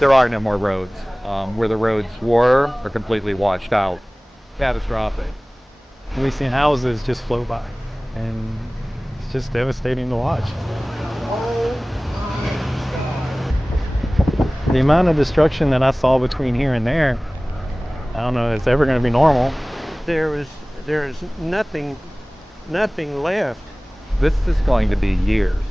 There are no more roads. Where the roads were are completely washed out. Catastrophic. We've seen houses just flow by, and it's just devastating to watch. The amount of destruction that I saw between here and there, I don't know if it's ever going to be normal. There is nothing left. This is going to be years.